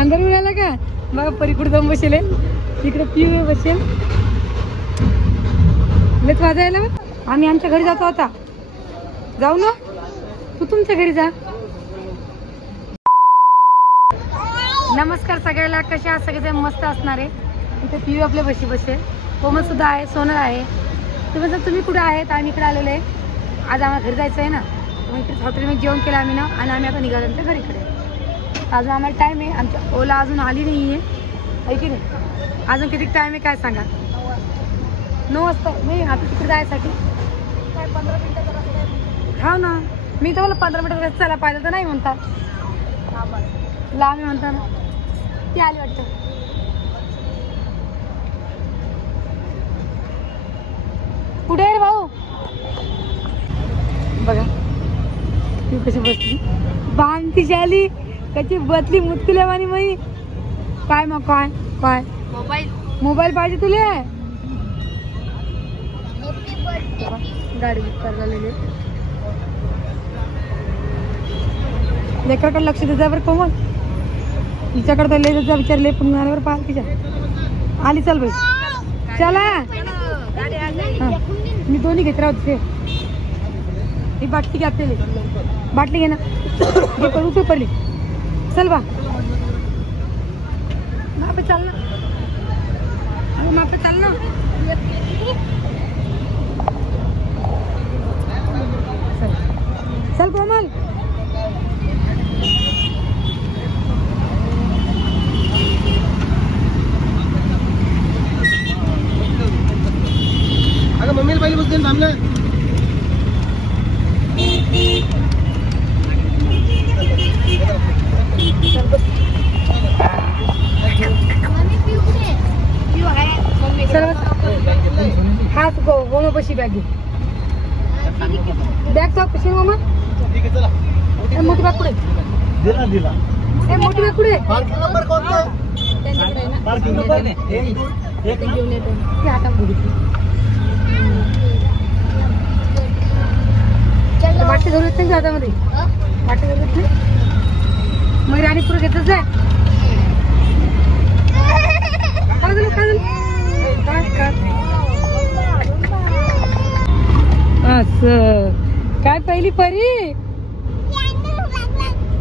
अंधार उडाला का बघा परीकडे जाऊन बसेल इकडे पिऊ बसेल लेच वाजायला आम्ही आमच्या घरी जातो आता जाऊ ना तू तुमच्या घरी जा नमस्कार सगळ्याला कशा सगळे मस्त असणार आहे इथे पिऊ आपल्या बशी बसेल कोमल सुद्धा आहे सोनल आहे तुम्ही कुठे आहेत आम्ही इकडे आलेलो आहे आज आम्हाला घरी जायचं आहे ना तुम्ही इकडे हॉटेलमध्ये जेवण केलं आम्ही ना आणि आम्ही आता निघालो आमच्या घरीकडे अजून आम्हाला टाइम आहे आमच्या ओला अजून आली नाही आहे की नाही अजून किती टाइम आहे काय सांगा 9 वाजता नाही आता तिकडे जायसाठी काय 15 मिनिटं हा ना मी तर मला 15 मिनिटं चला पाहिजे तर नाही म्हणता लांब म्हणता ना ती आली वाटतं कुठे आहे रे भाऊ बघा तू कशी बसली बांधती आली कशी बसली मुतकुल्यावानी मई काय मग काय काय मोबाईल पाहिजे तुले गाडी बुक करायला लेकराकडे लक्ष देत जा बरं कोमल तिच्याकडे तर लय जा विचारले पण गाण्यावर पाहाल तिच्या आली चल बाई चला मी दोन्ही घेत राहते ही बाटली घे आपल्याला बाटली घे ना घे पडू तू पडली चल बा मापे चाल ना मापे चाल ना चल कोमल अगं मम्मीला पहिली बसते थांबलं हात गोमा पशी बॅग घे बॅग तो कशी गोमा ठीक आहे चला मोठी बॅग कुठे दिला दिला मोठी बॅग कुठे पार्किंग नंबर कोणता पार्किंग नंबर एक घेऊन येतो ती हातात बघितली बाटली धरून येत नाही हातामध्ये बाटली धरून येत नाही मग राणी पुढे घेतच आहे असं काय पहिली परी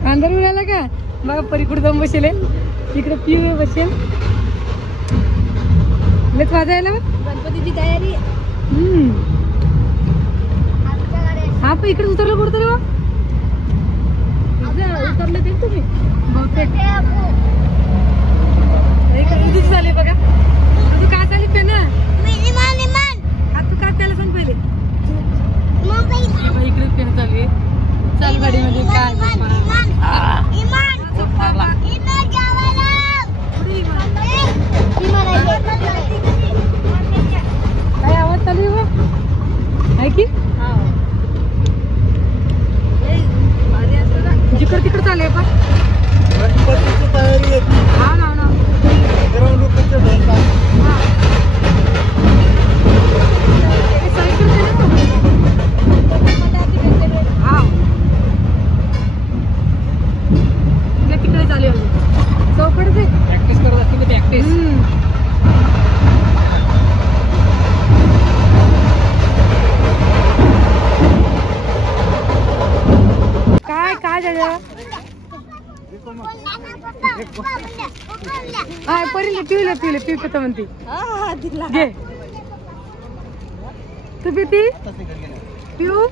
अंधार उडाला का बघा परी कुठे जाऊन बसेल इकडे पिऊ बसेल लेच वाजायला गणपतीची तयारी हा पण इकडे उतरलं कुठं रे उतरलं ते तुम्ही बहुतेक झाले बघा तू काय चालली पे ना तू काय प्यायला सांग पहिले इकडे पेन चालू आहे चाल गाडीमध्ये काय काय आवाज चालू आहे की जिकडे तिकडे चालू आहे पण तयारी हा ना ना तिकडे चालू चौकडे प्रॅक्टिस करत असते प्रॅक्टिस काय काय झालं परीला पिवलं पिऊ पिता म्हणते घे तू पिती पिऊ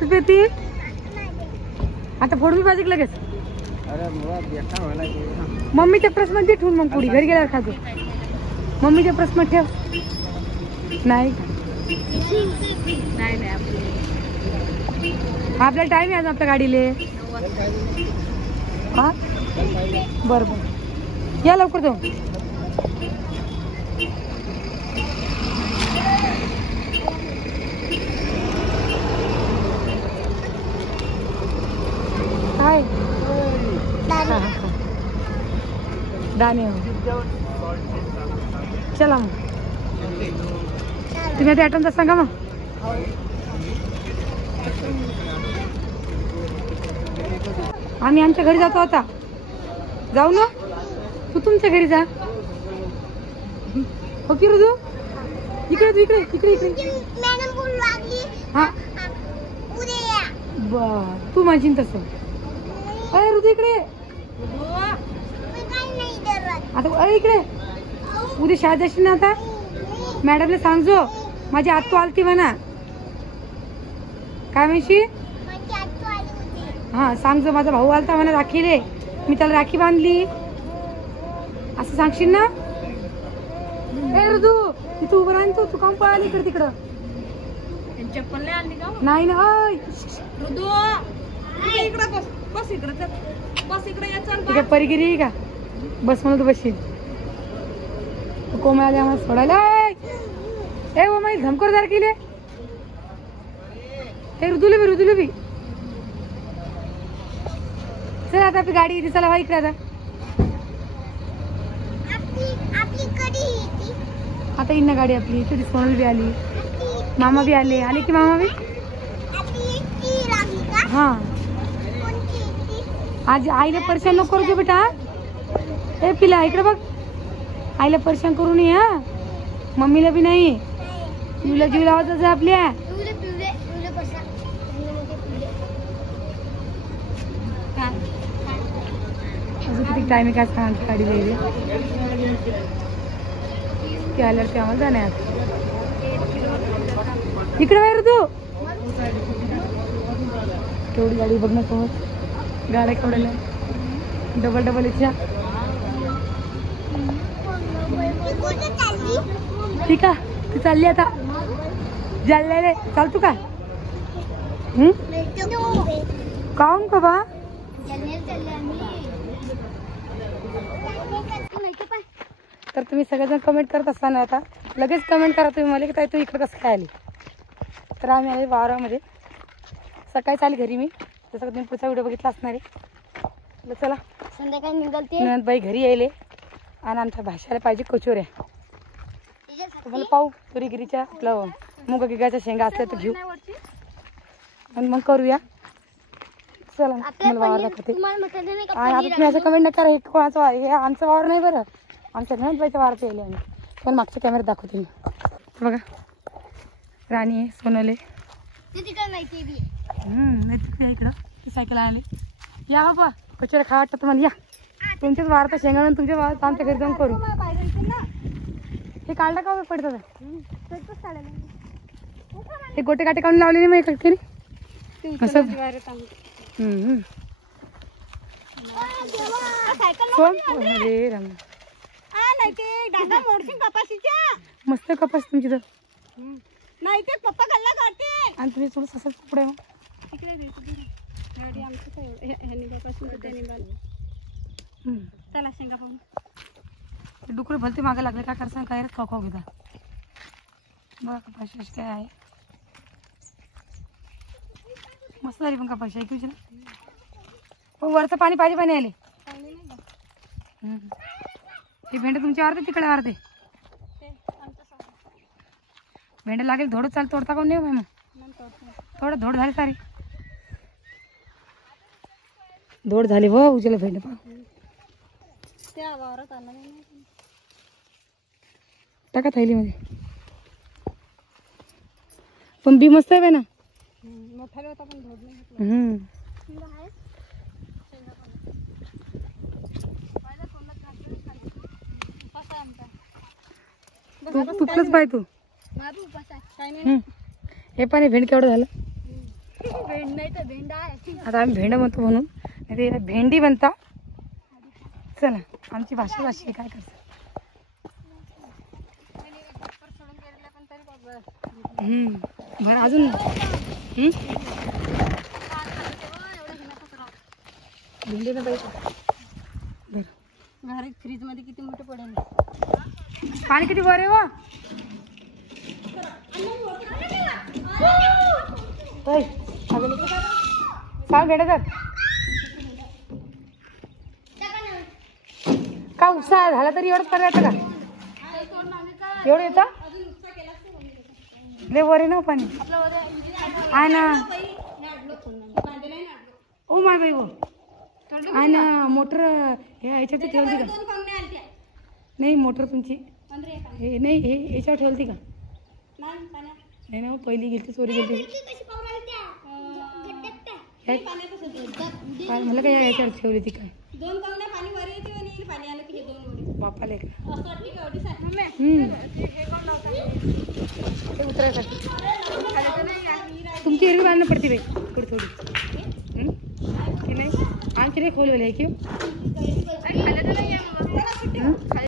तू पिती आता फोडून पाहिजे लगेच मम्मीच्या प्रश्न ठेवून मग पुढे घरी गेल्यावर खातो मम्मीच्या प्रश्न ठेव नाही आपला टाइम आहे आज आपल्या गाडीले हा बरं बरं या लवकर जाऊ काय दाणे चला मग तुम्ही आता ॲटमचा सांगा मग आम्ही आमच्या घरी जातो आता जाऊ ना तू तुमच्या घरी जा. हो की ऋतू इकडे तू इकडे इकडे इकडे. हा तू माझी तसं. अरे ऋतू इकडे आता. अरे इकडे उद्या शाळेत जाशील ना आता. मॅडमला सांगजो माझी आत्तू आलती म्हणा. काय म्हणशी. हा सांगजो माझा भाऊ आलता म्हणा राखीले, मी त्याला राखी बांधली असं सांगशील ना. ए ऋतू तिथं उभं राह. तू काम पळाली इकडे तिकडं. चप्पल नाही आणली का नाही ना. ऋतू इकडे बस. बस इकडे चल. बस इकडे ये. चल तिकडे परिगिरी का बस म्हणून तू बसशील. कोमल आले आम्हाला सोडायला. ए वो माझी धमकोर दार केले. हे ऋतुले बी चल आता आपली गाडी येते. चला इकडे आता. आता येईन ना गाडी आपली. तुझी सोनल बी आली, मामा बी आले की मामा बी. हा आज आईला परेशान नको करू दे बेटा. ए पिला इकडे बघ. आईला परेशान करू नये हा. मम्मीला बी नाही. तुला जीव लावायचं आपल्या. अजून किती टाइम काय सांग गाडी वेगळी ते आल्यावर ते आम्हाला जाणार. इकडे बाहेर तू. केवढी गाडी बघ ना समोर. गाड्या केवढ्या डबल इच्छा. ठीक आहे ती चालली आता जालन्याला. चालतो का. काहून बाबा. तर तुम्ही सगळेजण कमेंट करत असताना आता लगेच कमेंट करा तुम्ही मला की ताई तू इकडं कसं काय आली. तर आम्ही आले वावरामध्ये. सकाळी चालली घरी मी. जसं तुम्ही पुढचा व्हिडिओ बघितला असणार आहे. चला संध्याकाळी निघालते. नंदबाई घरी यायले आणि आमच्या भाषाला पाहिजे कचोऱ्या. तुम्हाला पाहू तुरीगिरीच्या आपलं मुगा गिगाच्या शेंगा असल्या तर घेऊ आणि मग करूया. चला मला वावर दाखवते. आणि आता तुम्ही असं कमेंट नका. हे कोणाचं वावर. हे आमचं वावर नाही बरं. आमच्या नंदबाईच्या वावरात यायले आम्ही. पण मागच्या कॅमेऱ्यात दाखवते मी. बघा राणी आहे, सोनले. नाही तिकडे इकडं ती सायकल आली. या बाबा कचोऱ्या खा वाटतं तुम्हाला. या तुमच्याच वावरात शेंगा आणि तुमच्या वावरात आमच्या घरी जाऊन करू. हे काढलं का पडतं. हे गोटे काटे काढून लावलेले मग एकटे असं. अरे राम मस्त कपास तुमची तर. नाही ते पप्पा गल्ला करते. आणि तुम्ही थोडं असंच पुढे मग चला शेंगा पाहून. डुकरे भलते मागे लागले काय कर सांग. काय खाऊ खाऊ घेता. बघा कपाशी अशी काय आहे. मस्त झाली पण कपाशी ऐकूच ना. पण वरचं पाणी पाणी आले. ते भेंडे तुमच्या वारते तिकडे वारते. भेंडे लागेल धोड चाल तोडता कोण नाही मग. थोडं धोड झाले सारे. धोड झाले व उजेला भेंडे पा. टाका थैलीमध्ये. पण बी मस्त आहे ना. तुपलंच पाय तू. हे पण भेंड केवढं झालं. आता आम्ही भेंड म्हणतो म्हणून नाही ते भेंडी म्हणता. चला आमची भाषा भाषी काय करतो. बरं अजून भेंडी ना पाहिजे. घरी फ्रीज मध्ये किती मोठे पडेल. पाणी किती वर आहे वा. सांग भेटत का उत्साह झाला तरी एवढंच करायचं का. एवढं येतं लय वर आहे ना पाणी. आहे ना ओ माय बाई. हो आहे ना मोटर हे ह्याच्यात ठेवली का. नाही मोटर तुमची अंदर ये पाणी. हे नाही हे याच्यावर ठेवली का नाही पाण्यात. नाही ना पहिली गेली चोरी गेली पाण्यातच होतं. काय मला काय याच्यावर ठेवली ती काय दोन कवण्या पाणी वर येते आणि येईल पाणी आलं की हे दोन वर येते. बापाला का असं वाटतं की एवढी साडी. ते उतरायसाठी तुमची एरवी बांधणं पडते बाई थोडी थोडी की नाही आणखी नाही खोलवलं आहे की